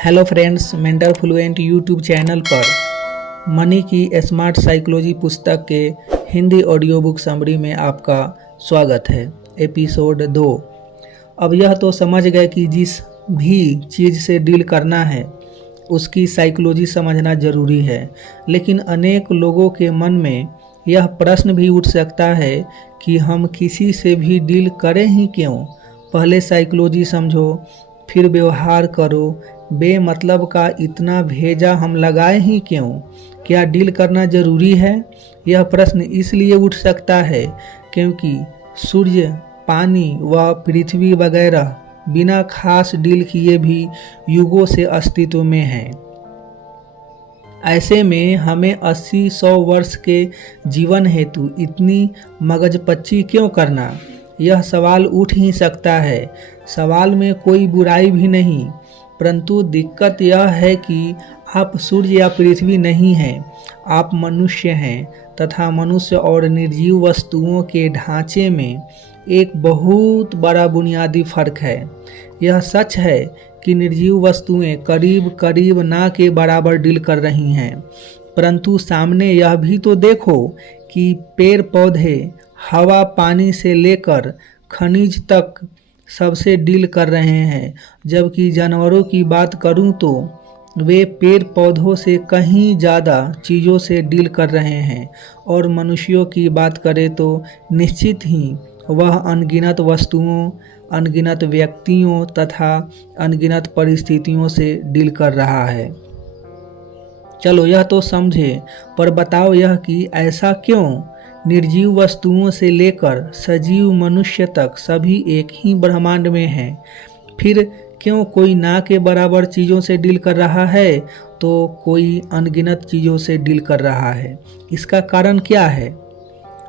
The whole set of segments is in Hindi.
Hello friends, mentor fluent YouTube channel पर मनी की स्मार्ट साइकोलॉजी पुस्तक के हिंदी ऑडियो बुक समरी में आपका स्वागत है। एपिसोड 2। अब यह तो समझ गए कि जिस भी चीज़ से डील करना है उसकी साइकोलॉजी समझना ज़रूरी है, लेकिन अनेक लोगों के मन में यह प्रश्न भी उठ सकता है कि हम किसी से भी डील करें ही क्यों। पहले साइकोलॉजी समझो, फिर व्यवहार करो। बेमतलब का इतना भेजा हम लगाए ही क्यों? क्या डील करना ज़रूरी है? यह प्रश्न इसलिए उठ सकता है क्योंकि सूर्य, पानी व पृथ्वी वगैरह बिना खास डील किए भी युगों से अस्तित्व में हैं। ऐसे में हमें 80-100 वर्ष के जीवन हेतु इतनी मगजपच्ची क्यों करना? यह सवाल उठ ही सकता है। सवाल में कोई बुराई भी नहीं, परंतु दिक्कत यह है कि आप सूर्य या पृथ्वी नहीं हैं, आप मनुष्य हैं तथा मनुष्य और निर्जीव वस्तुओं के ढांचे में एक बहुत बड़ा बुनियादी फर्क है। यह सच है कि निर्जीव वस्तुएं करीब करीब ना के बराबर डील कर रही हैं, परंतु सामने यह भी तो देखो कि पेड़ पौधे हवा पानी से लेकर खनिज तक सबसे डील कर रहे हैं। जबकि जानवरों की बात करूं तो वे पेड़ पौधों से कहीं ज़्यादा चीज़ों से डील कर रहे हैं, और मनुष्यों की बात करें तो निश्चित ही वह अनगिनत वस्तुओं, अनगिनत व्यक्तियों तथा अनगिनत परिस्थितियों से डील कर रहा है। चलो यह तो समझे, पर बताओ यह कि ऐसा क्यों? निर्जीव वस्तुओं से लेकर सजीव मनुष्य तक सभी एक ही ब्रह्मांड में हैं। फिर क्यों कोई ना के बराबर चीज़ों से डील कर रहा है तो कोई अनगिनत चीज़ों से डील कर रहा है? इसका कारण क्या है?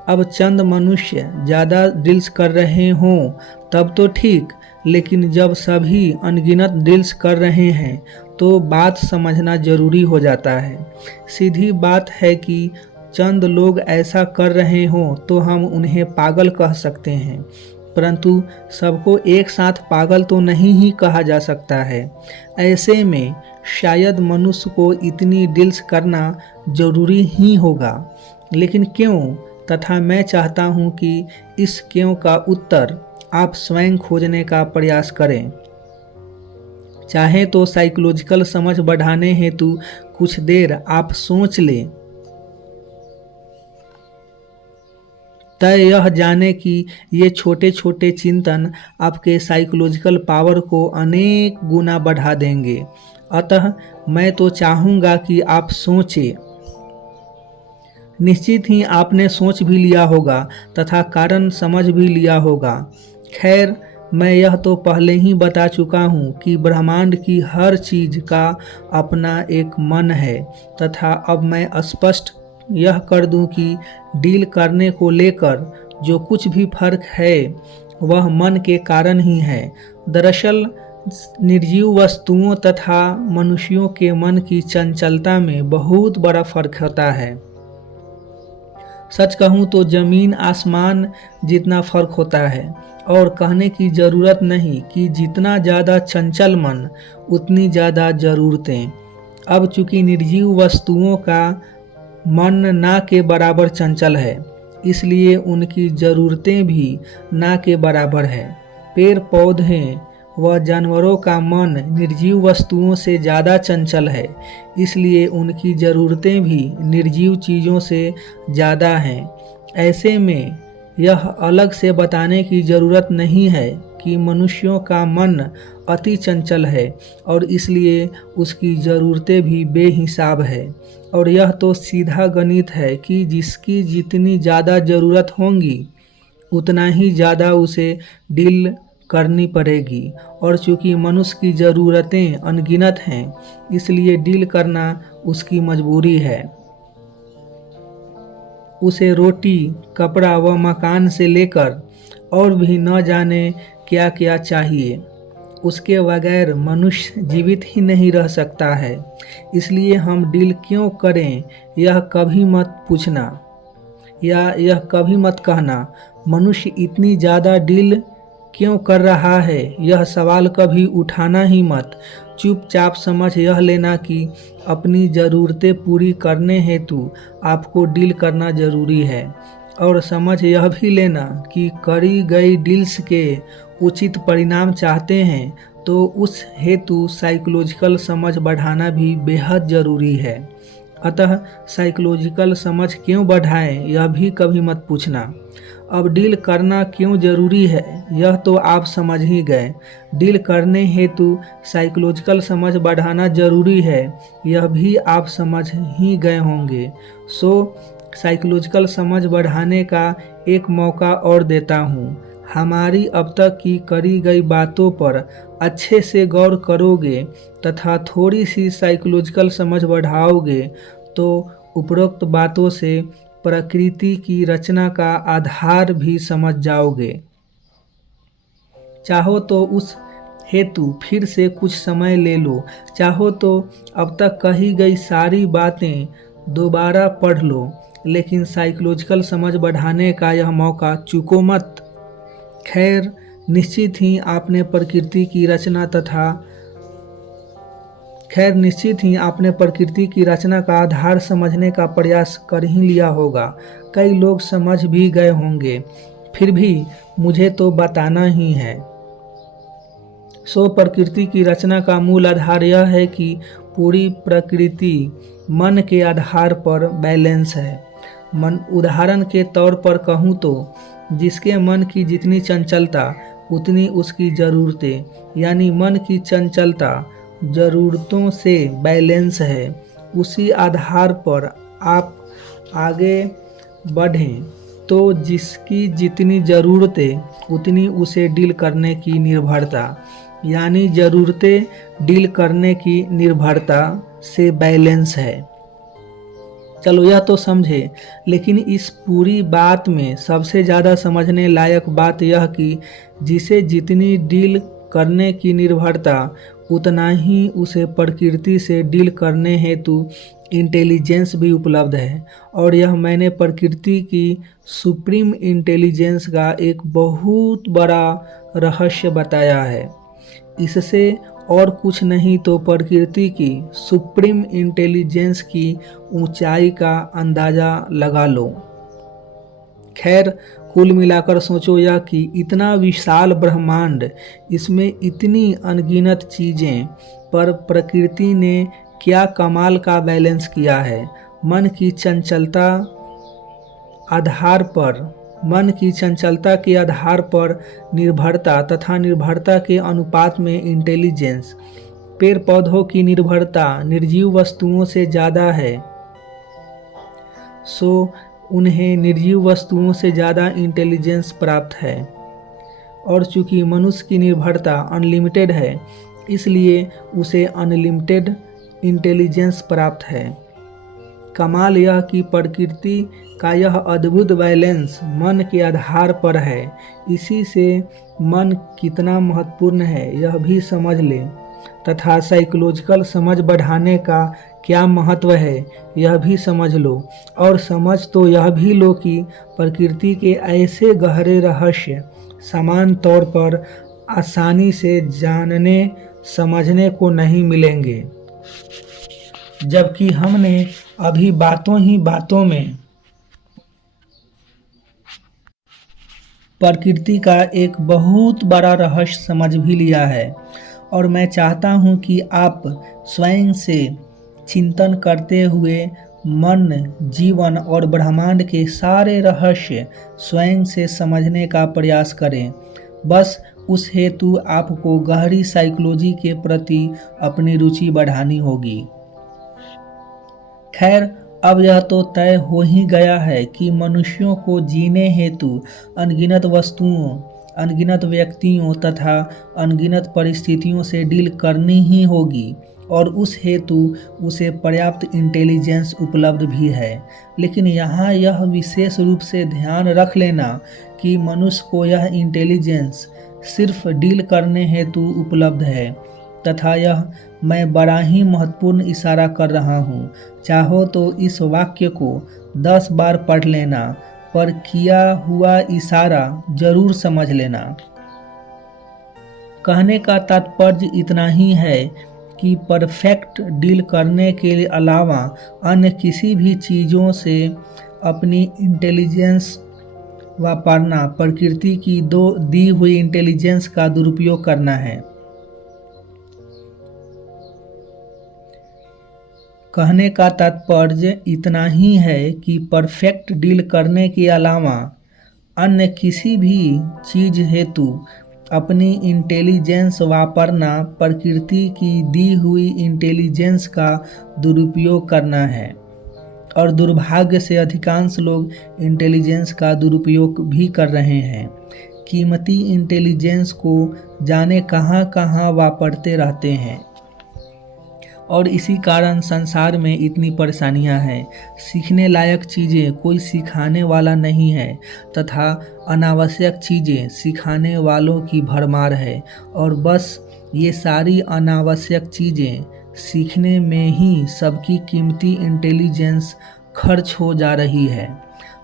अब चंद मनुष्य ज़्यादा डील्स कर रहे हों तब तो ठीक, लेकिन जब सभी अनगिनत डील्स कर रहे हैं तो बात समझना ज़रूरी हो जाता है। सीधी बात है कि चंद लोग ऐसा कर रहे हों तो हम उन्हें पागल कह सकते हैं, परंतु सबको एक साथ पागल तो नहीं ही कहा जा सकता है। ऐसे में शायद मनुष्य को इतनी डील्स करना ज़रूरी ही होगा, लेकिन क्यों? तथा मैं चाहता हूं कि इस क्यों का उत्तर आप स्वयं खोजने का प्रयास करें। चाहे तो साइकोलॉजिकल समझ बढ़ाने हेतु कुछ देर आप सोच लें, तय यह जाने कि ये छोटे छोटे चिंतन आपके साइकोलॉजिकल पावर को अनेक गुना बढ़ा देंगे। अतः मैं तो चाहूँगा कि आप सोचें। निश्चित ही आपने सोच भी लिया होगा तथा कारण समझ भी लिया होगा। खैर, मैं यह तो पहले ही बता चुका हूँ कि ब्रह्मांड की हर चीज़ का अपना एक मन है, तथा अब मैं स्पष्ट यह कर दूं कि डील करने को लेकर जो कुछ भी फर्क है वह मन के कारण ही है। दरअसल निर्जीव वस्तुओं तथा मनुष्यों के मन की चंचलता में बहुत बड़ा फर्क होता है। सच कहूँ तो जमीन आसमान जितना फर्क होता है, और कहने की ज़रूरत नहीं कि जितना ज़्यादा चंचल मन उतनी ज़्यादा ज़रूरतें। अब चूँकि निर्जीव वस्तुओं का मन ना के बराबर चंचल है, इसलिए उनकी ज़रूरतें भी ना के बराबर है। पेड़ पौधे व जानवरों का मन निर्जीव वस्तुओं से ज़्यादा चंचल है, इसलिए उनकी ज़रूरतें भी निर्जीव चीज़ों से ज़्यादा हैं। ऐसे में यह अलग से बताने की ज़रूरत नहीं है कि मनुष्यों का मन अति चंचल है और इसलिए उसकी ज़रूरतें भी बेहिसाब है। और यह तो सीधा गणित है कि जिसकी जितनी ज़्यादा ज़रूरत होंगी उतना ही ज़्यादा उसे डील करनी पड़ेगी, और चूँकि मनुष्य की ज़रूरतें अनगिनत हैं इसलिए डील करना उसकी मजबूरी है। उसे रोटी, कपड़ा व मकान से लेकर और भी न जाने क्या क्या चाहिए। उसके बगैर मनुष्य जीवित ही नहीं रह सकता है। इसलिए हम डील क्यों करें यह कभी मत पूछना, या यह कभी मत कहना। मनुष्य इतनी ज़्यादा डील क्यों कर रहा है, यह सवाल कभी उठाना ही मत। चुपचाप समझ यह लेना कि अपनी ज़रूरतें पूरी करने हेतु आपको डील करना ज़रूरी है, और समझ यह भी लेना कि करी गई डील्स के उचित परिणाम चाहते हैं तो उस हेतु साइकोलॉजिकल समझ बढ़ाना भी बेहद ज़रूरी है। अतः साइकोलॉजिकल समझ क्यों बढ़ाएं, यह भी कभी मत पूछना। अब डील करना क्यों ज़रूरी है, यह तो आप समझ ही गए। डील करने हेतु साइकोलॉजिकल समझ बढ़ाना ज़रूरी है, यह भी आप समझ ही गए होंगे। सो साइकोलॉजिकल समझ बढ़ाने का एक मौका और देता हूँ। हमारी अब तक की करी गई बातों पर अच्छे से गौर करोगे तथा थोड़ी सी साइकोलॉजिकल समझ बढ़ाओगे तो उपरोक्त बातों से प्रकृति की रचना का आधार भी समझ जाओगे। चाहो तो उस हेतु फिर से कुछ समय ले लो, चाहो तो अब तक कही गई सारी बातें दोबारा पढ़ लो, लेकिन साइकोलॉजिकल समझ बढ़ाने का यह मौका चूको मत। खैर, निश्चित ही आपने प्रकृति की रचना का आधार समझने का प्रयास कर ही लिया होगा। कई लोग समझ भी गए होंगे, फिर भी मुझे तो बताना ही है। सो प्रकृति की रचना का मूल आधार यह है कि पूरी प्रकृति मन के आधार पर बैलेंस है। उदाहरण के तौर पर कहूँ तो जिसके मन की जितनी चंचलता उतनी उसकी ज़रूरतें, यानी मन की चंचलता ज़रूरतों से बैलेंस है। उसी आधार पर आप आगे बढ़ें तो जिसकी जितनी ज़रूरतें उतनी उसे डील करने की निर्भरता, यानी ज़रूरतें डील करने की निर्भरता से बैलेंस है। चलो यह तो समझे, लेकिन इस पूरी बात में सबसे ज़्यादा समझने लायक बात यह कि जिसे जितनी डील करने की निर्भरता उतना ही उसे प्रकृति से डील करने हेतु इंटेलिजेंस भी उपलब्ध है। और यह मैंने प्रकृति की सुप्रीम इंटेलिजेंस का एक बहुत बड़ा रहस्य बताया है। इससे और कुछ नहीं तो प्रकृति की सुप्रीम इंटेलिजेंस की ऊंचाई का अंदाज़ा लगा लो। खैर, कुल मिलाकर सोचो यह कि इतना विशाल ब्रह्मांड, इसमें इतनी अनगिनत चीज़ें, पर प्रकृति ने क्या कमाल का बैलेंस किया है। मन की चंचलता के आधार पर निर्भरता तथा निर्भरता के अनुपात में इंटेलिजेंस। पेड़ पौधों की निर्भरता निर्जीव वस्तुओं से ज़्यादा है, सो उन्हें निर्जीव वस्तुओं से ज़्यादा इंटेलिजेंस प्राप्त है। और चूंकि मनुष्य की निर्भरता अनलिमिटेड है, इसलिए उसे अनलिमिटेड इंटेलिजेंस प्राप्त है। कमाल यह कि प्रकृति का यह अद्भुत बैलेंस मन के आधार पर है। इसी से मन कितना महत्वपूर्ण है यह भी समझ ले, तथा साइकोलॉजिकल समझ बढ़ाने का क्या महत्व है यह भी समझ लो। और समझ तो यह भी लो कि प्रकृति के ऐसे गहरे रहस्य समान तौर पर आसानी से जानने समझने को नहीं मिलेंगे, जबकि हमने अभी बातों ही बातों में प्रकृति का एक बहुत बड़ा रहस्य समझ भी लिया है। और मैं चाहता हूँ कि आप स्वयं से चिंतन करते हुए मन, जीवन और ब्रह्मांड के सारे रहस्य स्वयं से समझने का प्रयास करें। बस उस हेतु आपको गहरी साइकोलॉजी के प्रति अपनी रुचि बढ़ानी होगी। खैर, अब यह तो तय हो ही गया है कि मनुष्यों को जीने हेतु अनगिनत वस्तुओं, अनगिनत व्यक्तियों तथा अनगिनत परिस्थितियों से डील करनी ही होगी, और उस हेतु उसे पर्याप्त इंटेलिजेंस उपलब्ध भी है। लेकिन यहाँ यह विशेष रूप से ध्यान रख लेना कि मनुष्य को यह इंटेलिजेंस सिर्फ डील करने हेतु उपलब्ध है, तथा यह मैं बड़ा ही महत्वपूर्ण इशारा कर रहा हूँ। चाहो तो इस वाक्य को 10 बार पढ़ लेना, पर किया हुआ इशारा जरूर समझ लेना। कहने का तात्पर्य इतना ही है कि परफेक्ट डील करने के अलावा अन्य किसी भी चीज़ों से अपनी इंटेलिजेंस वापरना प्रकृति की दी हुई इंटेलिजेंस का दुरुपयोग करना है। कहने का तात्पर्य इतना ही है कि परफेक्ट डील करने के अलावा अन्य किसी भी चीज़ हेतु अपनी इंटेलिजेंस वापरना प्रकृति की दी हुई इंटेलिजेंस का दुरुपयोग करना है। और दुर्भाग्य से अधिकांश लोग इंटेलिजेंस का दुरुपयोग भी कर रहे हैं। कीमती इंटेलिजेंस को जाने कहाँ कहाँ वापरते रहते हैं और इसी कारण संसार में इतनी परेशानियां हैं। सीखने लायक चीज़ें कोई सिखाने वाला नहीं है तथा अनावश्यक चीज़ें सिखाने वालों की भरमार है और बस ये सारी अनावश्यक चीज़ें सीखने में ही सबकी कीमती इंटेलिजेंस खर्च हो जा रही है।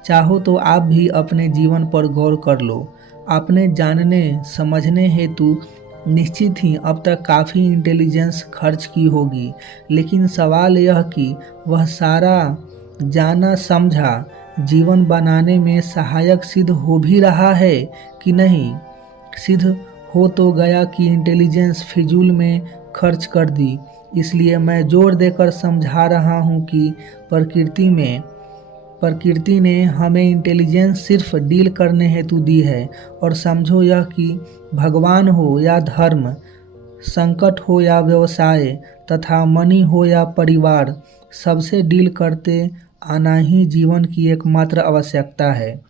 चाहो तो आप भी अपने जीवन पर गौर कर लो। अपने जानने समझने हेतु निश्चित ही अब तक काफ़ी इंटेलिजेंस खर्च की होगी, लेकिन सवाल यह कि वह सारा जाना समझा जीवन बनाने में सहायक सिद्ध हो भी रहा है कि नहीं। सिद्ध हो तो गया कि इंटेलिजेंस फिजूल में खर्च कर दी। इसलिए मैं जोर देकर समझा रहा हूँ कि प्रकृति ने हमें इंटेलिजेंस सिर्फ डील करने हेतु दी है। और समझो यह कि भगवान हो या धर्म, संकट हो या व्यवसाय तथा मनी हो या परिवार, सबसे डील करते आना ही जीवन की एकमात्र आवश्यकता है।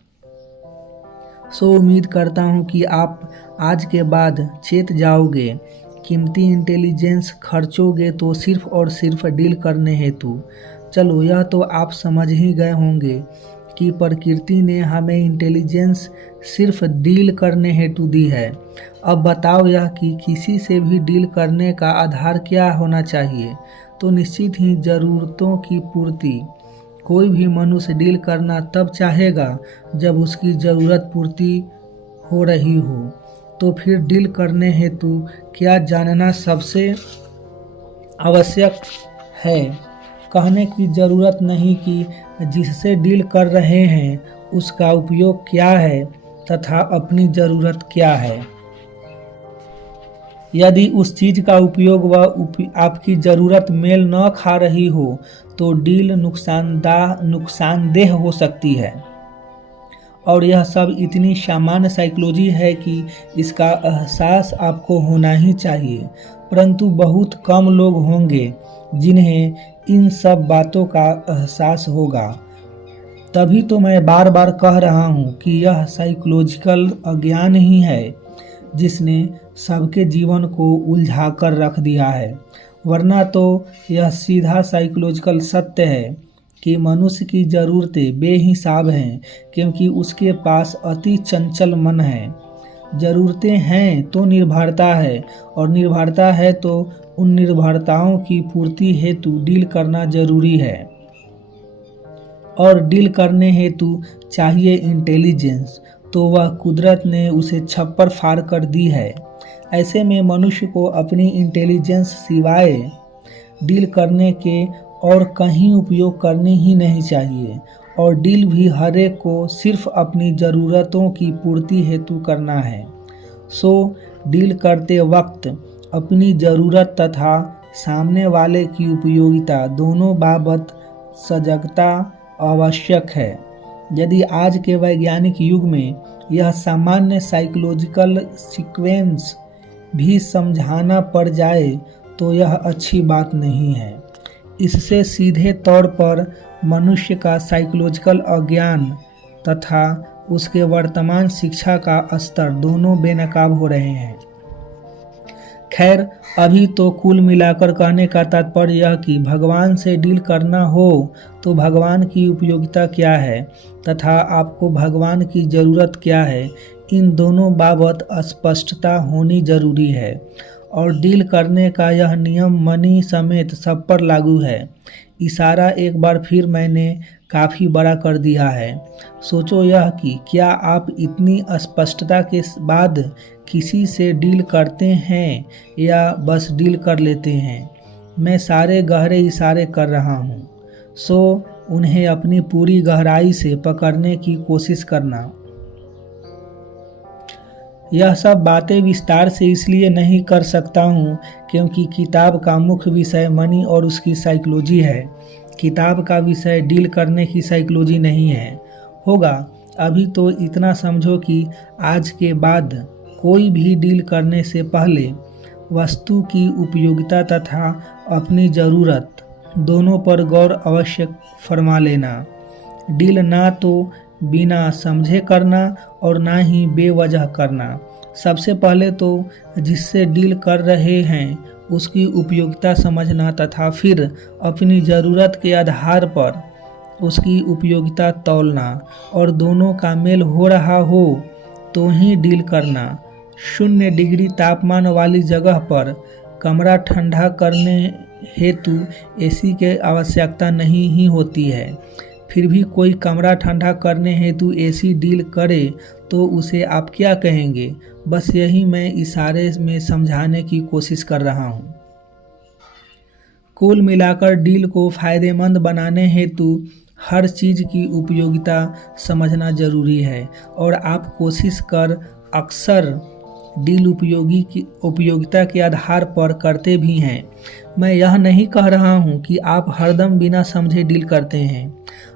सो उम्मीद करता हूँ कि आप आज के बाद चेत जाओगे। कीमती इंटेलिजेंस खर्चोगे तो सिर्फ और सिर्फ डील करने हेतु। चलो यह तो आप समझ ही गए होंगे कि प्रकृति ने हमें इंटेलिजेंस सिर्फ डील करने हेतु दी है। अब बताओ यह कि किसी से भी डील करने का आधार क्या होना चाहिए? तो निश्चित ही ज़रूरतों की पूर्ति। कोई भी मनुष्य डील करना तब चाहेगा जब उसकी ज़रूरत पूर्ति हो रही हो। तो फिर डील करने हेतु क्या जानना सबसे आवश्यक है? कहने की ज़रूरत नहीं कि जिससे डील कर रहे हैं उसका उपयोग क्या है तथा अपनी ज़रूरत क्या है। यदि उस चीज़ का उपयोग व आपकी ज़रूरत मेल न खा रही हो तो डील नुकसानदेह हो सकती है। और यह सब इतनी सामान्य साइकोलॉजी है कि इसका एहसास आपको होना ही चाहिए, परंतु बहुत कम लोग होंगे जिन्हें इन सब बातों का एहसास होगा। तभी तो मैं बार बार कह रहा हूँ कि यह साइकोलॉजिकल अज्ञान ही है जिसने सबके जीवन को उलझा कर रख दिया है। वरना तो यह सीधा साइकोलॉजिकल सत्य है कि मनुष्य की ज़रूरतें बेहिसाब हैं, क्योंकि उसके पास अति चंचल मन है। ज़रूरतें हैं तो निर्भरता है, और निर्भरता है तो उन निर्भरताओं की पूर्ति हेतु डील करना जरूरी है। और डील करने हेतु चाहिए इंटेलिजेंस, तो वह कुदरत ने उसे छप्पर फाड़ कर दी है। ऐसे में मनुष्य को अपनी इंटेलिजेंस सिवाय डील करने के और कहीं उपयोग करनी ही नहीं चाहिए। और डील भी हर एक को सिर्फ अपनी ज़रूरतों की पूर्ति हेतु करना है। सो डील करते वक्त अपनी ज़रूरत तथा सामने वाले की उपयोगिता दोनों बाबत सजगता आवश्यक है। यदि आज के वैज्ञानिक युग में यह सामान्य साइकोलॉजिकल सीक्वेंस भी समझाना पड़ जाए तो यह अच्छी बात नहीं है। इससे सीधे तौर पर मनुष्य का साइकोलॉजिकल अज्ञान तथा उसके वर्तमान शिक्षा का स्तर दोनों बेनकाब हो रहे हैं। खैर, अभी तो कुल मिलाकर कहने का तात्पर्य यह कि भगवान से डील करना हो तो भगवान की उपयोगिता क्या है तथा आपको भगवान की ज़रूरत क्या है, इन दोनों बाबत स्पष्टता होनी जरूरी है। और डील करने का यह नियम मनी समेत सब पर लागू है। इशारा एक बार फिर मैंने काफ़ी बड़ा कर दिया है। सोचो यह कि क्या आप इतनी स्पष्टता के बाद किसी से डील करते हैं या बस डील कर लेते हैं। मैं सारे गहरे इशारे कर रहा हूँ, सो उन्हें अपनी पूरी गहराई से पकड़ने की कोशिश करना। यह सब बातें विस्तार से इसलिए नहीं कर सकता हूँ क्योंकि किताब का मुख्य विषय मनी और उसकी साइकोलॉजी है। किताब का विषय डील करने की साइकोलॉजी नहीं है। होगा, अभी तो इतना समझो कि आज के बाद कोई भी डील करने से पहले वस्तु की उपयोगिता तथा अपनी ज़रूरत दोनों पर गौर अवश्य फरमा लेना। डील ना तो बिना समझे करना और ना ही बेवजह करना। सबसे पहले तो जिससे डील कर रहे हैं उसकी उपयोगिता समझना तथा फिर अपनी ज़रूरत के आधार पर उसकी उपयोगिता तौलना और दोनों का मेल हो रहा हो तो ही डील करना। 0 डिग्री तापमान वाली जगह पर कमरा ठंडा करने हेतु एसी की आवश्यकता नहीं ही होती है। फिर भी कोई कमरा ठंडा करने हेतु एसी डील करे तो उसे आप क्या कहेंगे? बस यही मैं इशारे में समझाने की कोशिश कर रहा हूँ। कुल मिलाकर डील को फ़ायदेमंद बनाने हेतु हर चीज़ की उपयोगिता समझना जरूरी है और आप कोशिश कर अक्सर डील उपयोगिता के आधार पर करते भी हैं। मैं यह नहीं कह रहा हूँ कि आप हरदम बिना समझे डील करते हैं।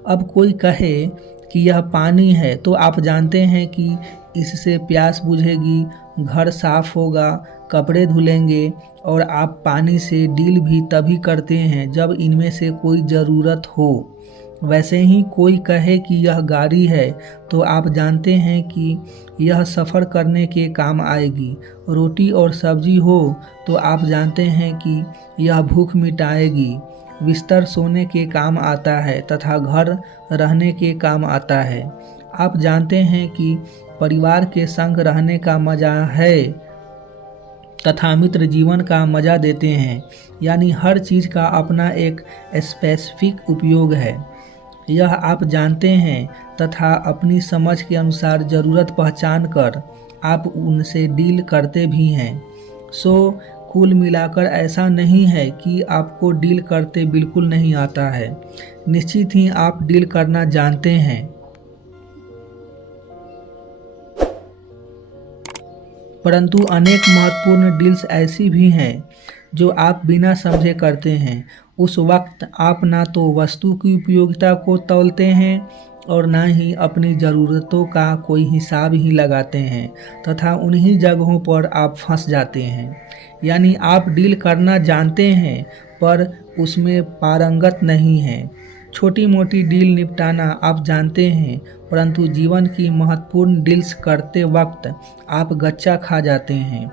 अब कोई कहे कि यह पानी है तो आप जानते हैं कि इससे प्यास बुझेगी, घर साफ होगा, कपड़े धुलेंगे और आप पानी से डील भी तभी करते हैं जब इनमें से कोई ज़रूरत हो। वैसे ही कोई कहे कि यह गाड़ी है तो आप जानते हैं कि यह सफ़र करने के काम आएगी। रोटी और सब्जी हो तो आप जानते हैं कि यह भूख मिटाएगी। बिस्तर सोने के काम आता है तथा घर रहने के काम आता है। आप जानते हैं कि परिवार के संग रहने का मज़ा है तथा मित्र जीवन का मज़ा देते हैं। यानी हर चीज़ का अपना एक स्पेसिफिक उपयोग है। यह आप जानते हैं तथा अपनी समझ के अनुसार ज़रूरत पहचान कर आप उनसे डील करते भी हैं। सो कुल मिलाकर ऐसा नहीं है कि आपको डील करते बिल्कुल नहीं आता है। निश्चित ही आप डील करना जानते हैं, परंतु अनेक महत्वपूर्ण डील्स ऐसी भी हैं जो आप बिना समझे करते हैं। उस वक्त आप ना तो वस्तु की उपयोगिता को तौलते हैं और ना ही अपनी ज़रूरतों का कोई हिसाब ही लगाते हैं तथा उन्हीं जगहों पर आप फंस जाते हैं। यानी आप डील करना जानते हैं पर उसमें पारंगत नहीं हैं। छोटी मोटी डील निपटाना आप जानते हैं, परंतु जीवन की महत्वपूर्ण डील्स करते वक्त आप गच्चा खा जाते हैं।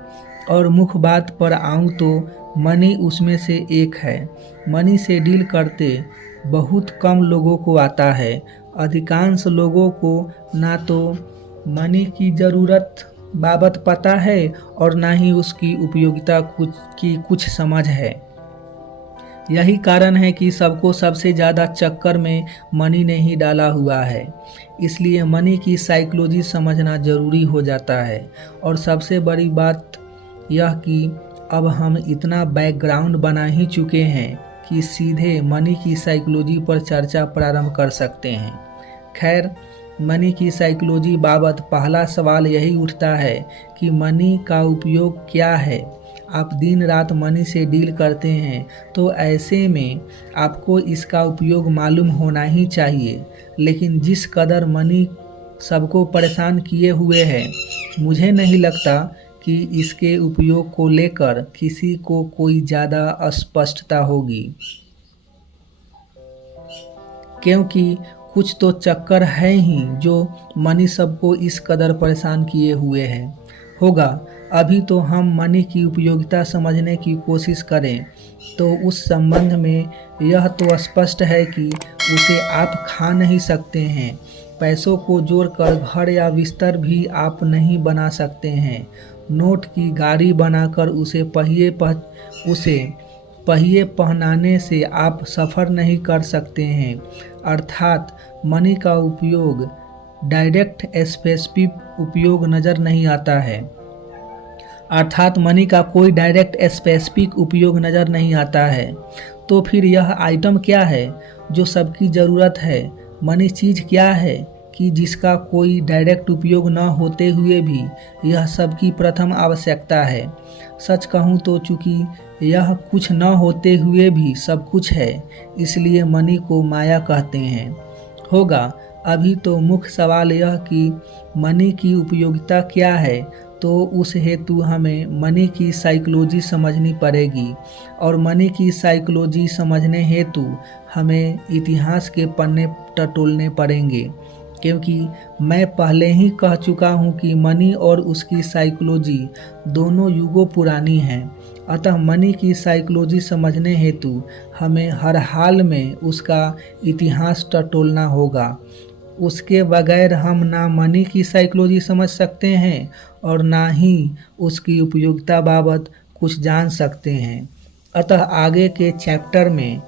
और मुख्य बात पर आऊँ तो मनी उसमें से एक है। मनी से डील करते बहुत कम लोगों को आता है। अधिकांश लोगों को ना तो मनी की ज़रूरत बाबत पता है और ना ही उसकी उपयोगिता कुछ समझ है। यही कारण है कि सबको सबसे ज़्यादा चक्कर में मनी ने ही डाला हुआ है। इसलिए मनी की साइकोलॉजी समझना ज़रूरी हो जाता है। और सबसे बड़ी बात यह कि अब हम इतना बैकग्राउंड बना ही चुके हैं कि सीधे मनी की साइकोलॉजी पर चर्चा प्रारंभ कर सकते हैं। खैर, मनी की साइकोलॉजी बाबत पहला सवाल यही उठता है कि मनी का उपयोग क्या है। आप दिन रात मनी से डील करते हैं तो ऐसे में आपको इसका उपयोग मालूम होना ही चाहिए। लेकिन जिस कदर मनी सबको परेशान किए हुए है, मुझे नहीं लगता कि इसके उपयोग को लेकर किसी को कोई ज़्यादा अस्पष्टता होगी, क्योंकि कुछ तो चक्कर है ही जो मनी सबको इस कदर परेशान किए हुए है। होगा, अभी तो हम मनी की उपयोगिता समझने की कोशिश करें तो उस संबंध में यह तो स्पष्ट है कि उसे आप खा नहीं सकते हैं। पैसों को जोड़कर घर या बिस्तर भी आप नहीं बना सकते हैं। नोट की गाड़ी बनाकर उसे पहिए पहनाने से आप सफ़र नहीं कर सकते हैं। अर्थात मनी का उपयोग डायरेक्ट स्पेसिफिक उपयोग नज़र नहीं आता है। अर्थात मनी का कोई डायरेक्ट स्पेसिफिक उपयोग नज़र नहीं आता है। तो फिर यह आइटम क्या है जो सबकी ज़रूरत है? मनी चीज़ क्या है कि जिसका कोई डायरेक्ट उपयोग न होते हुए भी यह सबकी प्रथम आवश्यकता है। सच कहूँ तो चूँकि यह कुछ न होते हुए भी सब कुछ है, इसलिए मनी को माया कहते हैं। होगा अभी तो मुख्य सवाल यह कि मनी की उपयोगिता क्या है, तो उस हेतु हमें मनी की साइकोलॉजी समझनी पड़ेगी और मनी की साइकोलॉजी समझने हेतु हमें इतिहास के पन्ने टटोलने पड़ेंगे, क्योंकि मैं पहले ही कह चुका हूँ कि मनी और उसकी साइकोलॉजी दोनों युगों पुरानी हैं। अतः मनी की साइकोलॉजी समझने हेतु हमें हर हाल में उसका इतिहास टटोलना होगा। उसके बगैर हम ना मनी की साइकोलॉजी समझ सकते हैं और ना ही उसकी उपयोगिता बाबत कुछ जान सकते हैं। अतः आगे के चैप्टर में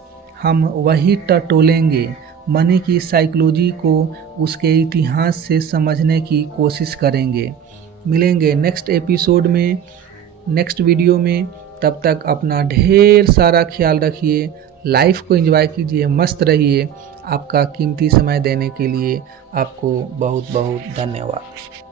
हम वही टटोलेंगे, मनी की साइकोलॉजी को उसके इतिहास से समझने की कोशिश करेंगे। मिलेंगे नेक्स्ट एपिसोड में, नेक्स्ट वीडियो में। तब तक अपना ढेर सारा ख्याल रखिए, लाइफ को एंजॉय कीजिए, मस्त रहिए। आपका कीमती समय देने के लिए आपको बहुत बहुत धन्यवाद।